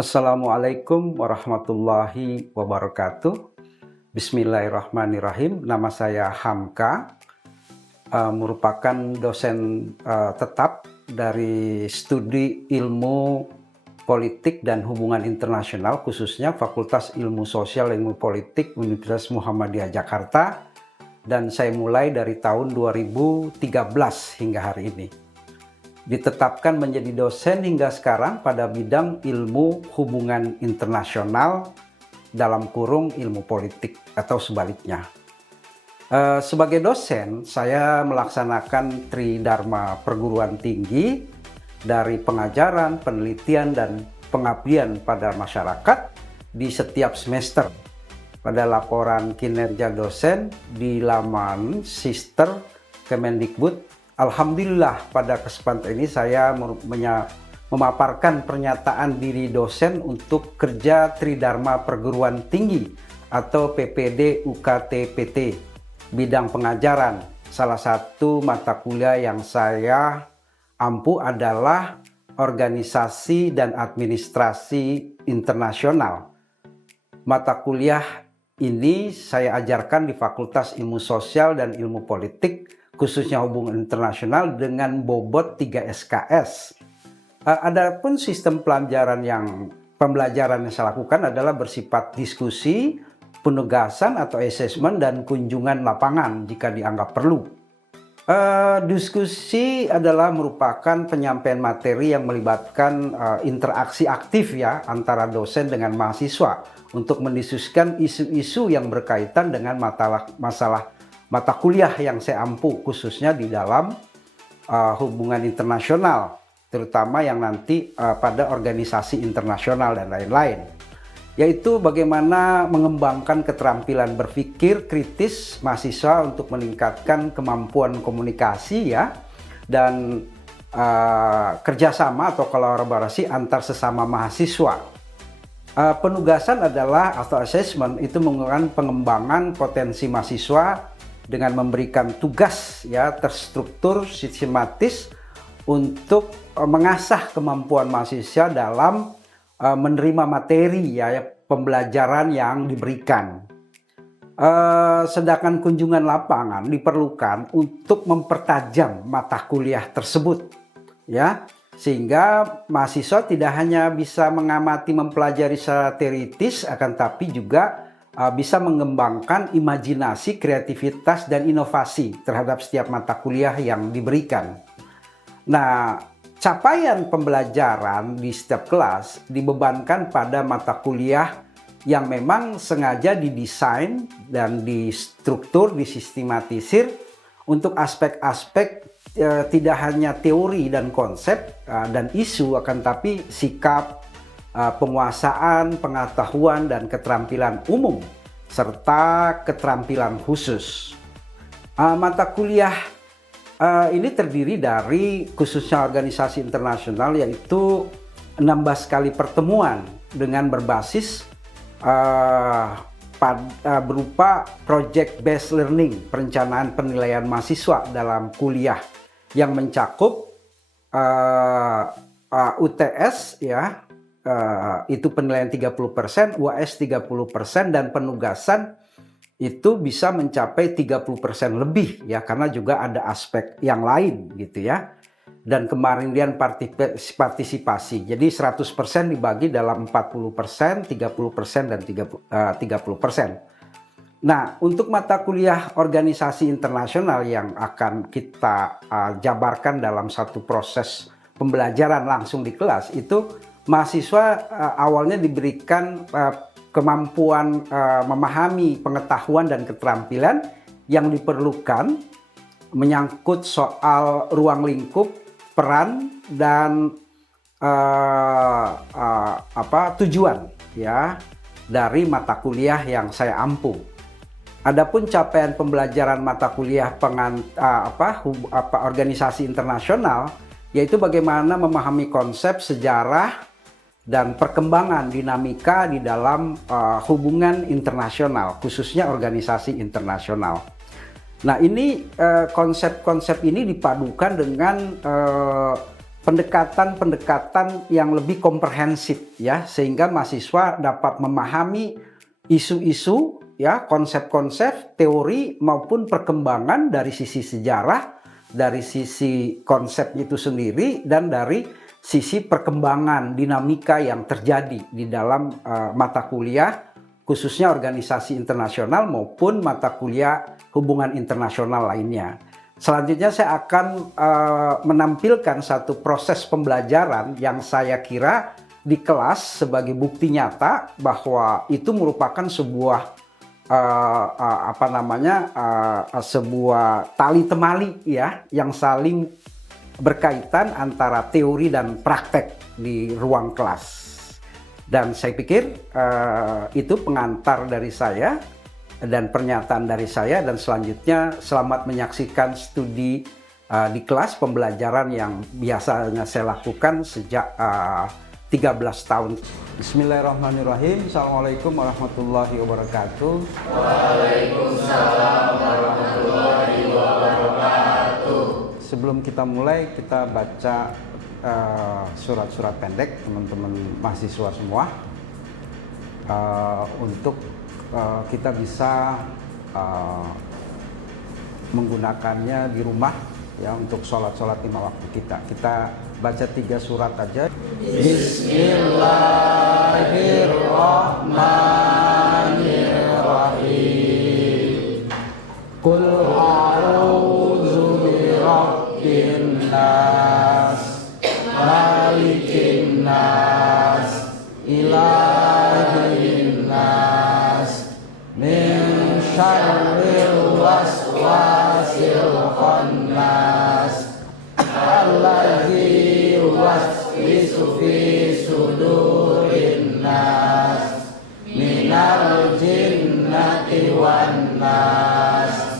Assalamualaikum warahmatullahi wabarakatuh. Bismillahirrahmanirrahim. Nama saya Hamka, merupakan dosen tetap dari Studi Ilmu Politik dan Hubungan Internasional, khususnya Fakultas Ilmu Sosial dan Ilmu Politik Universitas Muhammadiyah Jakarta, dan saya mulai dari tahun 2013 hingga hari ini. Ditetapkan menjadi dosen hingga sekarang pada bidang ilmu hubungan internasional dalam kurung ilmu politik atau sebaliknya. Sebagai dosen, saya melaksanakan Tridharma Perguruan Tinggi dari pengajaran, penelitian, dan pengabdian pada masyarakat di setiap semester. Pada laporan kinerja dosen di laman Sister Kemendikbud, alhamdulillah pada kesempatan ini saya memaparkan pernyataan diri dosen untuk kerja Tridharma Perguruan Tinggi atau PPD UKT-PT bidang pengajaran. Salah satu mata kuliah yang saya ampu adalah organisasi dan administrasi internasional. Mata kuliah ini saya ajarkan di Fakultas Ilmu Sosial dan Ilmu Politik, khususnya hubungan internasional dengan bobot 3 SKS. Adapun sistem pembelajaran yang saya lakukan adalah bersifat diskusi, penugasan atau assessment, dan kunjungan lapangan jika dianggap perlu. Diskusi adalah merupakan penyampaian materi yang melibatkan interaksi aktif ya antara dosen dengan mahasiswa untuk mendiskusikan isu-isu yang berkaitan dengan masalah mata kuliah yang saya ampu, khususnya di dalam hubungan internasional, terutama yang nanti pada organisasi internasional dan lain-lain, yaitu bagaimana mengembangkan keterampilan berpikir kritis mahasiswa untuk meningkatkan kemampuan komunikasi ya, dan kerjasama atau kolaborasi antar sesama mahasiswa. Penugasan adalah atau assessment itu menggunakan pengembangan potensi mahasiswa dengan memberikan tugas ya terstruktur sistematis untuk mengasah kemampuan mahasiswa dalam menerima materi ya pembelajaran yang diberikan. Sedangkan kunjungan lapangan diperlukan untuk mempertajam mata kuliah tersebut ya, sehingga mahasiswa tidak hanya bisa mengamati mempelajari secara teoritis, akan tapi juga bisa mengembangkan imajinasi, kreativitas, dan inovasi terhadap setiap mata kuliah yang diberikan. Nah, capaian pembelajaran di setiap kelas dibebankan pada mata kuliah yang memang sengaja didesain dan distruktur, disistematisir untuk aspek-aspek tidak hanya teori dan konsep dan isu, akan tapi sikap, penguasaan, pengetahuan, dan keterampilan umum, serta keterampilan khusus. Mata kuliah ini terdiri dari khususnya organisasi internasional, yaitu 16 kali pertemuan dengan berbasis berupa project based learning, perencanaan penilaian mahasiswa dalam kuliah yang mencakup UTS ya, itu penilaian 30%, UAS 30%, dan penugasan itu bisa mencapai 30% lebih ya, karena juga ada aspek yang lain gitu ya. Dan kemandirian partisipasi. Jadi 100% dibagi dalam 40%, 30%, dan 30%. Nah, untuk mata kuliah organisasi internasional yang akan kita jabarkan dalam satu proses pembelajaran langsung di kelas, itu mahasiswa awalnya diberikan kemampuan memahami pengetahuan dan keterampilan yang diperlukan menyangkut soal ruang lingkup, peran, dan tujuan ya dari mata kuliah yang saya ampu. Adapun capaian pembelajaran mata kuliah organisasi internasional, yaitu bagaimana memahami konsep, sejarah, dan perkembangan dinamika di dalam hubungan internasional, khususnya organisasi internasional. Nah, ini konsep-konsep ini dipadukan dengan pendekatan-pendekatan yang lebih komprehensif ya, sehingga mahasiswa dapat memahami isu-isu ya, konsep-konsep, teori maupun perkembangan dari sisi sejarah, dari sisi konsep itu sendiri, dan dari sisi perkembangan dinamika yang terjadi di dalam mata kuliah khususnya organisasi internasional maupun mata kuliah hubungan internasional lainnya. Selanjutnya saya akan menampilkan satu proses pembelajaran yang saya kira di kelas sebagai bukti nyata bahwa itu merupakan sebuah sebuah tali temali ya, yang saling berkaitan antara teori dan praktek di ruang kelas. Dan saya pikir itu pengantar dari saya dan pernyataan dari saya, dan selanjutnya selamat menyaksikan studi di kelas pembelajaran yang biasanya saya lakukan sejak 13 tahun. Bismillahirrahmanirrahim. Assalamualaikum warahmatullahi wabarakatuh. Waalaikumsalam warahmatullahi wabarakatuh. Sebelum kita mulai, kita baca surat-surat pendek teman-teman mahasiswa semua untuk kita bisa menggunakannya di rumah ya, untuk sholat-sholat 5 waktu kita. Kita baca 3 surat aja. Bismillahirrahmanirrahim. Qul a'udzu birabbin nas, malikin nas, ilahin nas, min syarril waswasil khannas, alladzi yuwaswisu fi sudurin nas, minal jinnati wan nas.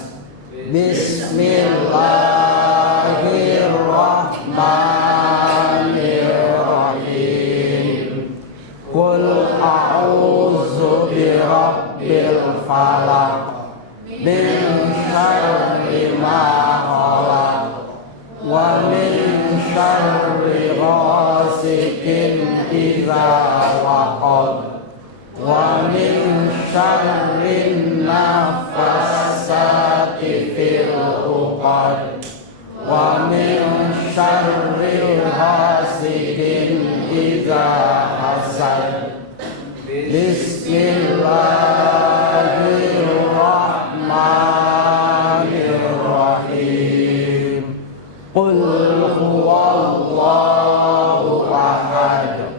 Bismillahirrahmanirrahim. Qul a'udzu birabbil falaq, min syarri ma khalaq, wa min syarri ghasikin idza waqab, wa min syarri nafassati fil uqad, wa min syarri hasidin idza hasad. Bismillahirrahmanirrahim. Qul huwallahu ahad,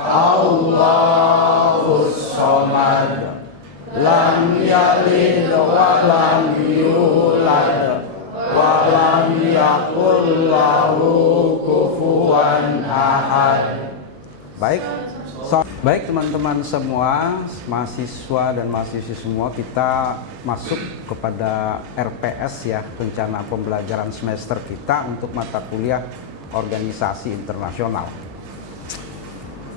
Allahus samad, lam yalid wa lam yulad, wa lam yakul lahu kufuwan ahad. Baik teman-teman semua, mahasiswa dan mahasiswi semua, kita masuk kepada RPS ya, rencana pembelajaran semester kita untuk mata kuliah organisasi internasional.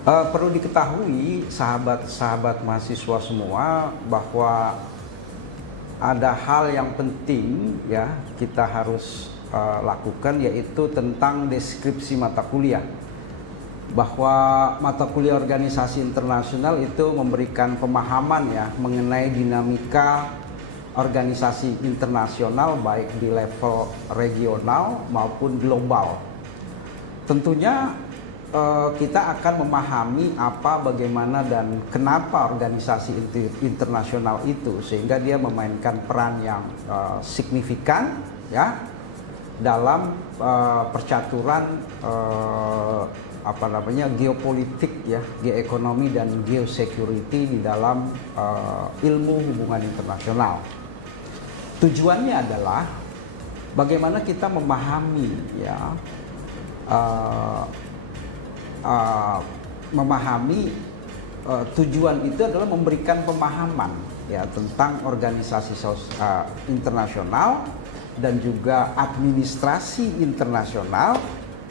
Perlu diketahui sahabat-sahabat mahasiswa semua bahwa ada hal yang penting ya kita harus lakukan, yaitu tentang deskripsi mata kuliah. Bahwa mata kuliah organisasi internasional itu memberikan pemahaman ya mengenai dinamika organisasi internasional baik di level regional maupun global. Tentunya kita akan memahami bagaimana dan kenapa organisasi internasional itu, sehingga dia memainkan peran yang signifikan ya dalam percaturan geopolitik ya, geoekonomi dan geosecurity di dalam ilmu hubungan internasional. Tujuannya adalah bagaimana kita memahami ya tujuan itu adalah memberikan pemahaman ya tentang organisasi internasional dan juga administrasi internasional.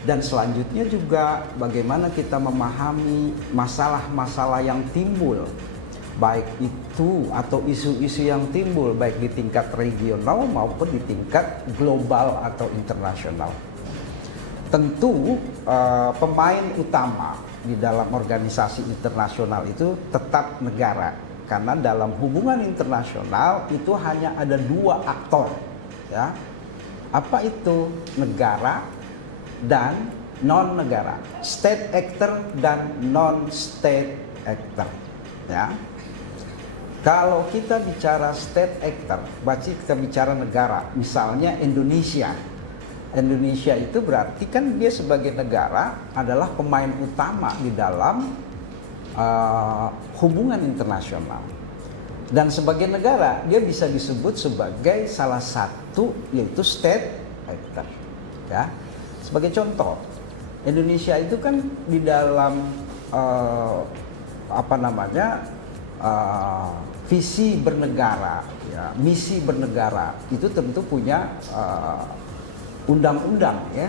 Dan selanjutnya juga bagaimana kita memahami masalah-masalah yang timbul, baik itu atau isu-isu yang timbul baik di tingkat regional maupun di tingkat global atau internasional. tentu pemain utama di dalam organisasi internasional itu tetap negara, karena dalam hubungan internasional itu hanya ada dua aktor, ya. Apa itu? Negara dan non negara, state actor dan non state actor, ya. Kalau kita bicara state actor, berarti kita bicara negara. Misalnya Indonesia. Indonesia itu berarti kan dia sebagai negara adalah pemain utama di dalam hubungan internasional. Dan sebagai negara dia bisa disebut sebagai salah satu, yaitu state actor, ya. Sebagai contoh, Indonesia itu kan di dalam visi bernegara, ya, misi bernegara itu tentu punya undang-undang, ya,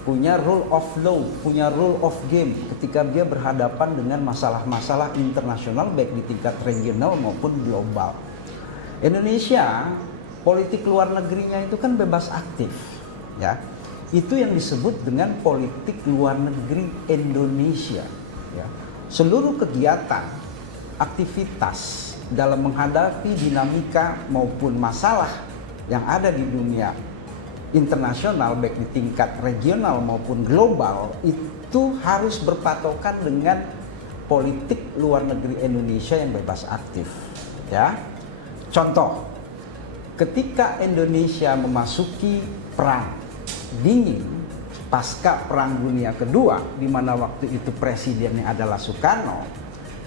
punya rule of law, punya rule of game ketika dia berhadapan dengan masalah-masalah internasional baik di tingkat regional maupun global. Indonesia politik luar negerinya itu kan bebas aktif, ya. Itu yang disebut dengan politik luar negeri Indonesia, ya. Seluruh kegiatan, aktivitas dalam menghadapi dinamika maupun masalah yang ada di dunia internasional baik di tingkat regional maupun global itu harus berpatokan dengan politik luar negeri Indonesia yang bebas aktif, ya. Contoh, ketika Indonesia memasuki perang dingin pasca Perang Dunia Kedua, di mana waktu itu presidennya adalah Soekarno.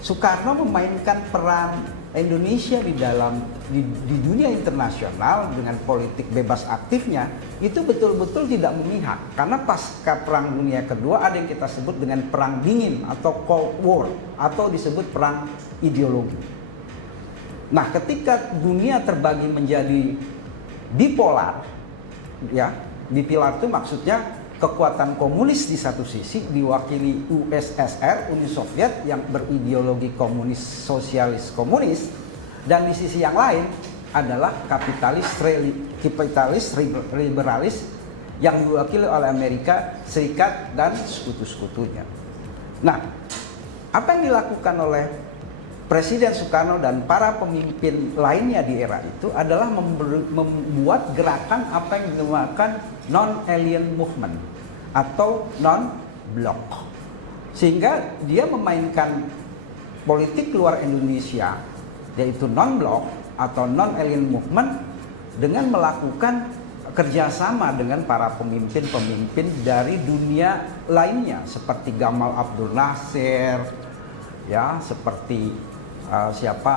Soekarno memainkan peran Indonesia di dunia internasional dengan politik bebas aktifnya itu betul-betul tidak memihak, karena pasca Perang Dunia Kedua ada yang kita sebut dengan perang dingin atau Cold War atau disebut perang ideologi. Nah, ketika dunia terbagi menjadi bipolar, ya, bipolar itu maksudnya kekuatan komunis di satu sisi diwakili USSR, Uni Soviet yang berideologi komunis, sosialis komunis, dan di sisi yang lain adalah kapitalis liberalis yang diwakili oleh Amerika Serikat dan sekutu-sekutunya. Nah, apa yang dilakukan oleh Presiden Soekarno dan para pemimpin lainnya di era itu adalah membuat gerakan apa yang dinamakan non-alien movement atau non-blok, sehingga dia memainkan politik luar Indonesia yaitu non-blok atau non-alien movement dengan melakukan kerjasama dengan para pemimpin-pemimpin dari dunia lainnya seperti Gamal Abdul Nasir, ya, seperti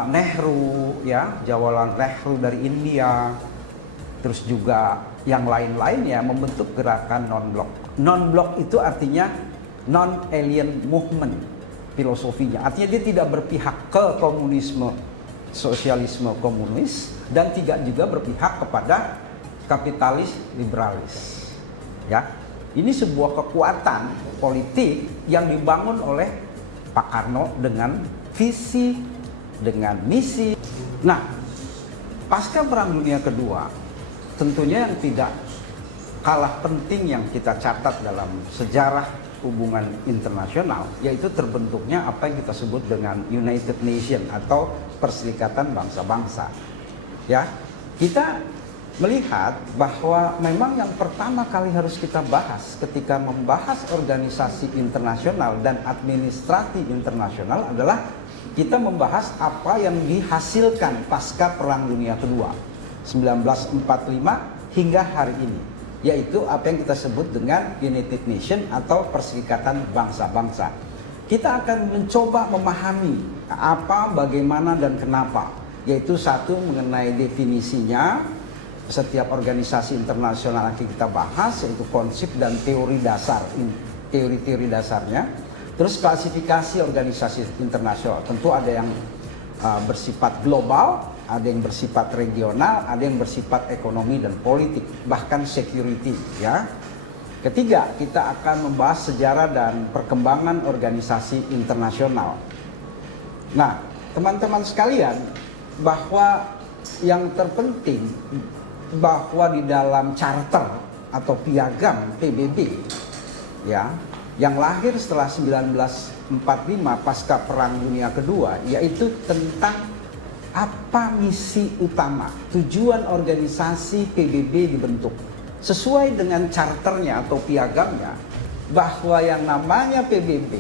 Nehru, ya, Jawaharlal Nehru dari India, terus juga yang lain-lainnya membentuk gerakan non-blok. Non-blok itu artinya non-alien movement filosofinya, artinya dia tidak berpihak ke komunisme, sosialisme komunis, dan tidak juga berpihak kepada kapitalis liberalis, ya. Ini sebuah kekuatan politik yang dibangun oleh Pak Karno dengan visi, dengan misi. Nah, pasca Perang Dunia Kedua, tentunya yang tidak kalah penting yang kita catat dalam sejarah hubungan internasional, yaitu terbentuknya apa yang kita sebut dengan United Nations atau Perserikatan Bangsa-Bangsa. Ya, kita melihat bahwa memang yang pertama kali harus kita bahas ketika membahas organisasi internasional dan administrasi internasional adalah kita membahas apa yang dihasilkan pasca Perang Dunia Kedua 1945 hingga hari ini, yaitu apa yang kita sebut dengan United Nations atau Perserikatan Bangsa-Bangsa. Kita akan mencoba memahami apa, bagaimana, dan kenapa, yaitu satu mengenai definisinya setiap organisasi internasional yang kita bahas, yaitu konsep dan teori dasar, teori-teori dasarnya. Terus klasifikasi organisasi internasional, tentu ada yang bersifat global, ada yang bersifat regional, ada yang bersifat ekonomi dan politik, bahkan security, ya. Ketiga, kita akan membahas sejarah dan perkembangan organisasi internasional. Nah, teman-teman sekalian, bahwa yang terpenting bahwa di dalam charter atau piagam PBB ya, yang lahir setelah 1945 pasca Perang Dunia Kedua, yaitu tentang apa misi utama, tujuan organisasi PBB dibentuk. Sesuai dengan charternya atau piagamnya, bahwa yang namanya PBB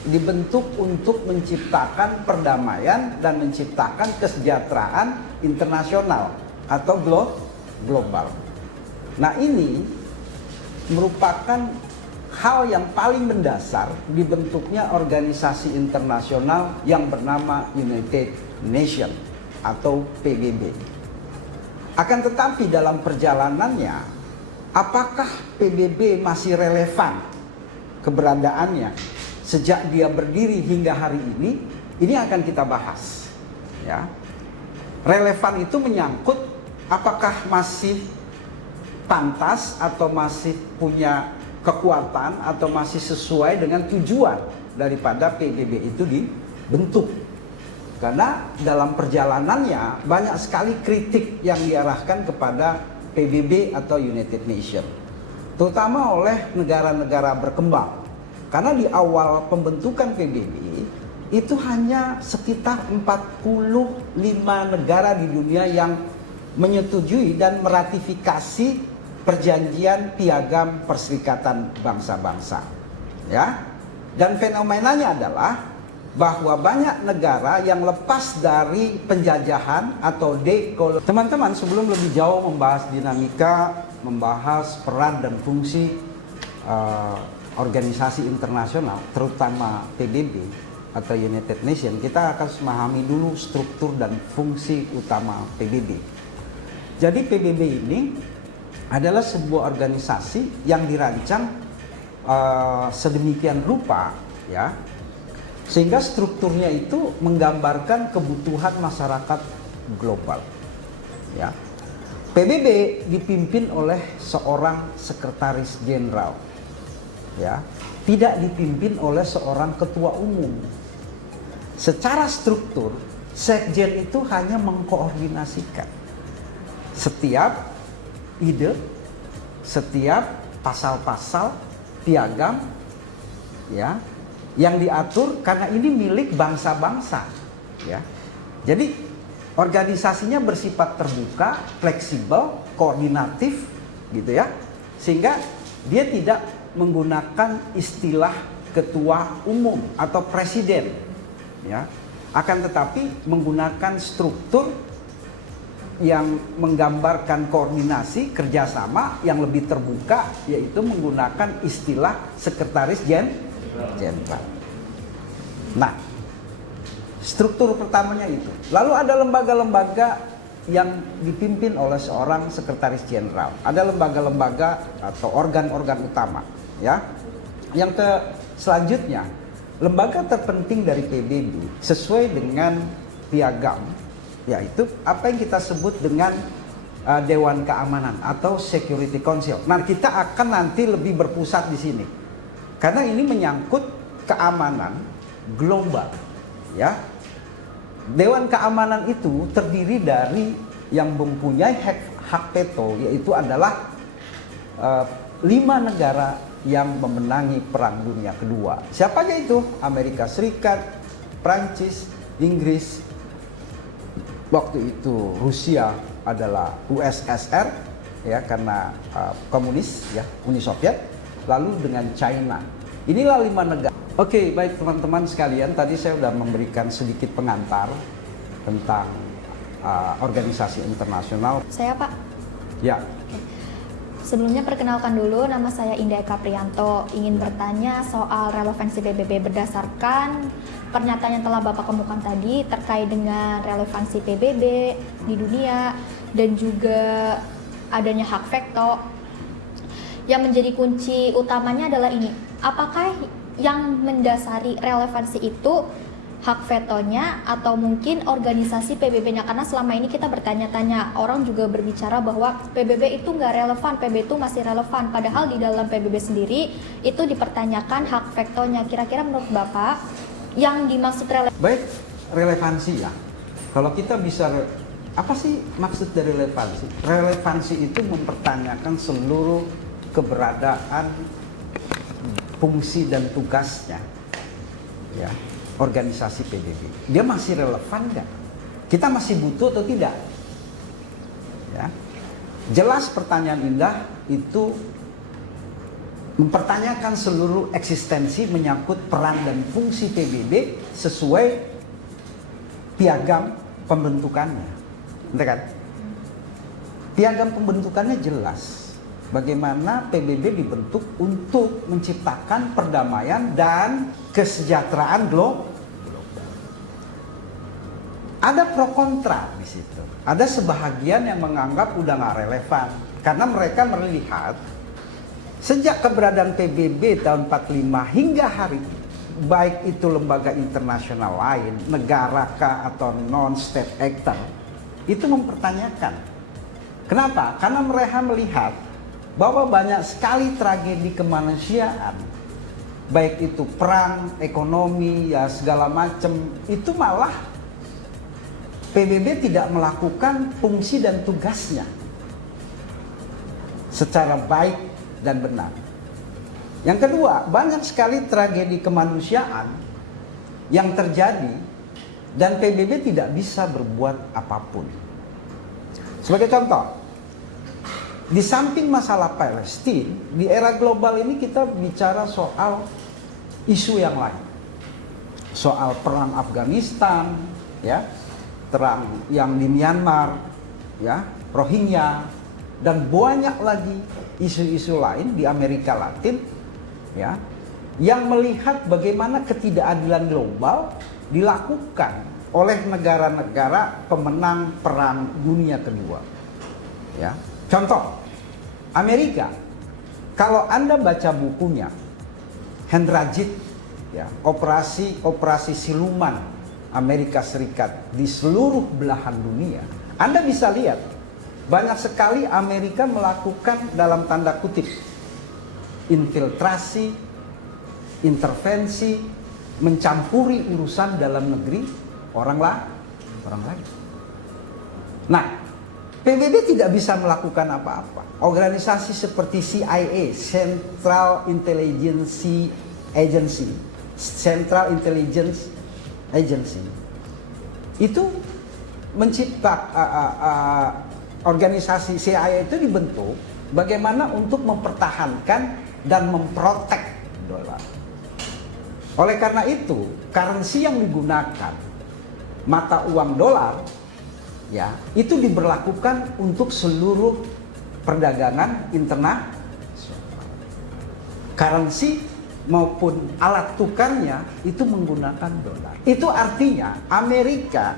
dibentuk untuk menciptakan perdamaian dan menciptakan kesejahteraan internasional atau global. Nah, ini merupakan hal yang paling mendasar dibentuknya organisasi internasional yang bernama United Nations atau PBB. Akan tetapi dalam perjalanannya, apakah PBB masih relevan keberadaannya sejak dia berdiri hingga hari ini? Ini akan kita bahas. Ya, relevan itu menyangkut apakah masih pantas atau masih punya kekuatan atau masih sesuai dengan tujuan daripada PBB itu dibentuk. Karena dalam perjalanannya banyak sekali kritik yang diarahkan kepada PBB atau United Nations, terutama oleh negara-negara berkembang. Karena di awal pembentukan PBB itu hanya sekitar 45 negara di dunia yang menyetujui dan meratifikasi perjanjian piagam Perserikatan Bangsa-Bangsa. Ya. Dan fenomenanya adalah bahwa banyak negara yang lepas dari penjajahan atau dekolonialisasi. Teman-teman, sebelum lebih jauh membahas dinamika, membahas peran dan fungsi organisasi internasional, terutama PBB atau United Nations, kita akan memahami dulu struktur dan fungsi utama PBB. Jadi PBB ini adalah sebuah organisasi yang dirancang sedemikian rupa, ya, sehingga strukturnya itu menggambarkan kebutuhan masyarakat global. Ya. PBB dipimpin oleh seorang sekretaris jenderal. Ya. Tidak dipimpin oleh seorang ketua umum. Secara struktur, sekjen itu hanya mengkoordinasikan setiap ide, setiap pasal-pasal piagam, ya, yang diatur karena ini milik bangsa-bangsa, ya. Jadi organisasinya bersifat terbuka, fleksibel, koordinatif, gitu ya, sehingga dia tidak menggunakan istilah ketua umum atau presiden, ya, akan tetapi menggunakan struktur yang menggambarkan koordinasi kerjasama yang lebih terbuka, yaitu menggunakan istilah sekretaris jenderal. Nah, struktur pertamanya itu. Lalu ada lembaga-lembaga yang dipimpin oleh seorang sekretaris jenderal. Ada lembaga-lembaga atau organ-organ utama, ya. Yang selanjutnya, lembaga terpenting dari PBB sesuai dengan piagam, yaitu apa yang kita sebut dengan Dewan Keamanan atau Security Council. Nah, kita akan nanti lebih berpusat di sini. Karena ini menyangkut keamanan global, ya. Dewan Keamanan itu terdiri dari yang mempunyai hak veto, yaitu adalah 5 negara yang memenangi Perang Dunia Kedua. Siapa aja itu? Amerika Serikat, Prancis, Inggris. Waktu itu Rusia adalah USSR, ya, karena komunis, ya, Uni Soviet. Lalu dengan China. Inilah 5 negara. Oke, baik teman-teman sekalian, tadi saya sudah memberikan sedikit pengantar tentang organisasi internasional. Saya, Pak. Ya. Sebelumnya perkenalkan dulu, nama saya Indah Eka Priyanto. Ingin bertanya soal relevansi PBB berdasarkan pernyataan yang telah Bapak kemukakan tadi terkait dengan relevansi PBB di dunia dan juga adanya hak veto. Yang menjadi kunci utamanya adalah ini, apakah yang mendasari relevansi itu hak vetonya atau mungkin organisasi PBB-nya? Karena selama ini kita bertanya-tanya, orang juga berbicara bahwa PBB itu nggak relevan, PBB itu masih relevan, padahal di dalam PBB sendiri itu dipertanyakan hak vetonya. Kira-kira menurut Bapak yang dimaksud Baik, relevansi, ya. Kalau kita bisa, apa sih maksud dari relevansi? Relevansi itu mempertanyakan seluruh keberadaan fungsi dan tugasnya, ya, organisasi PBB. Dia masih relevan nggak? Kita masih butuh atau tidak? Ya. Jelas pertanyaan Indah itu mempertanyakan seluruh eksistensi menyangkut peran dan fungsi PBB sesuai piagam pembentukannya. Betul kan? Piagam pembentukannya jelas bagaimana PBB dibentuk untuk menciptakan perdamaian dan kesejahteraan global. Ada pro kontra di situ. Ada sebahagian yang menganggap udah nggak relevan karena mereka melihat sejak keberadaan PBB tahun 45 hingga hari ini, baik itu lembaga internasional lain, negara kah atau non-state actor, itu mempertanyakan. Kenapa? Karena mereka melihat bahwa banyak sekali tragedi kemanusiaan, baik itu perang, ekonomi, ya segala macam, itu malah PBB tidak melakukan fungsi dan tugasnya secara baik dan benar. Yang kedua, banyak sekali tragedi kemanusiaan yang terjadi dan PBB tidak bisa berbuat apapun. Sebagai contoh, di samping masalah Palestina, di era global ini kita bicara soal isu yang lain. Soal perang Afghanistan, ya, perang yang di Myanmar, ya, Rohingya, dan banyak lagi isu-isu lain di Amerika Latin, ya, yang melihat bagaimana ketidakadilan global dilakukan oleh negara-negara pemenang perang dunia kedua. Ya, contoh Amerika, kalau Anda baca bukunya Hendrajit, ya, operasi siluman Amerika Serikat di seluruh belahan dunia, Anda bisa lihat banyak sekali Amerika melakukan dalam tanda kutip infiltrasi, intervensi, mencampuri urusan dalam negeri orang lain. Nah, PBB tidak bisa melakukan apa-apa. Organisasi seperti CIA, Central Intelligence Agency, itu organisasi CIA itu dibentuk bagaimana untuk mempertahankan dan memprotek dolar. Oleh karena itu, currency yang digunakan, mata uang dolar, ya, itu diberlakukan untuk seluruh perdagangan internasional. Currency maupun alat tukarnya itu menggunakan dolar. Itu artinya Amerika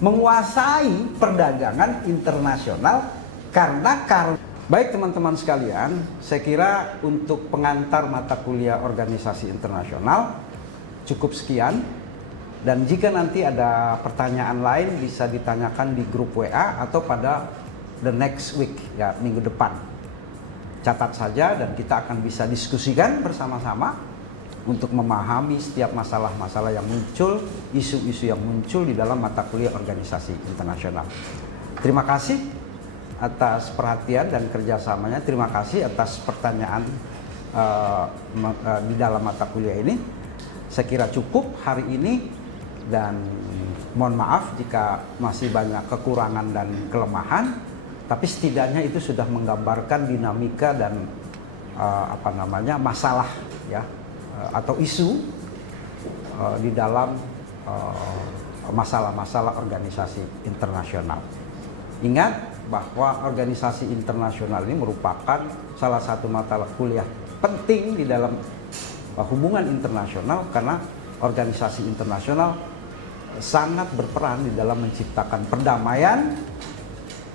menguasai perdagangan internasional karena baik teman-teman sekalian, saya kira untuk pengantar mata kuliah organisasi internasional cukup sekian, dan jika nanti ada pertanyaan lain bisa ditanyakan di grup WA atau pada the next week, ya, minggu depan. Catat saja dan kita akan bisa diskusikan bersama-sama untuk memahami setiap masalah-masalah yang muncul, isu-isu yang muncul di dalam mata kuliah organisasi internasional. Terima kasih atas perhatian dan kerjasamanya. Terima kasih atas pertanyaan di dalam mata kuliah ini. Saya kira cukup hari ini dan mohon maaf jika masih banyak kekurangan dan kelemahan, tapi setidaknya itu sudah menggambarkan dinamika dan masalah, ya, atau isu di dalam masalah-masalah organisasi internasional. Ingat bahwa organisasi internasional ini merupakan salah satu mata kuliah penting di dalam hubungan internasional karena organisasi internasional sangat berperan di dalam menciptakan perdamaian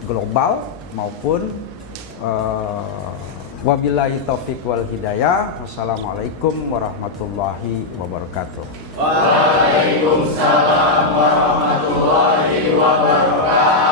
global maupun wabillahi taufiq wal hidayah. Wassalamualaikum warahmatullahi wabarakatuh. Waalaikumsalam warahmatullahi wabarakatuh.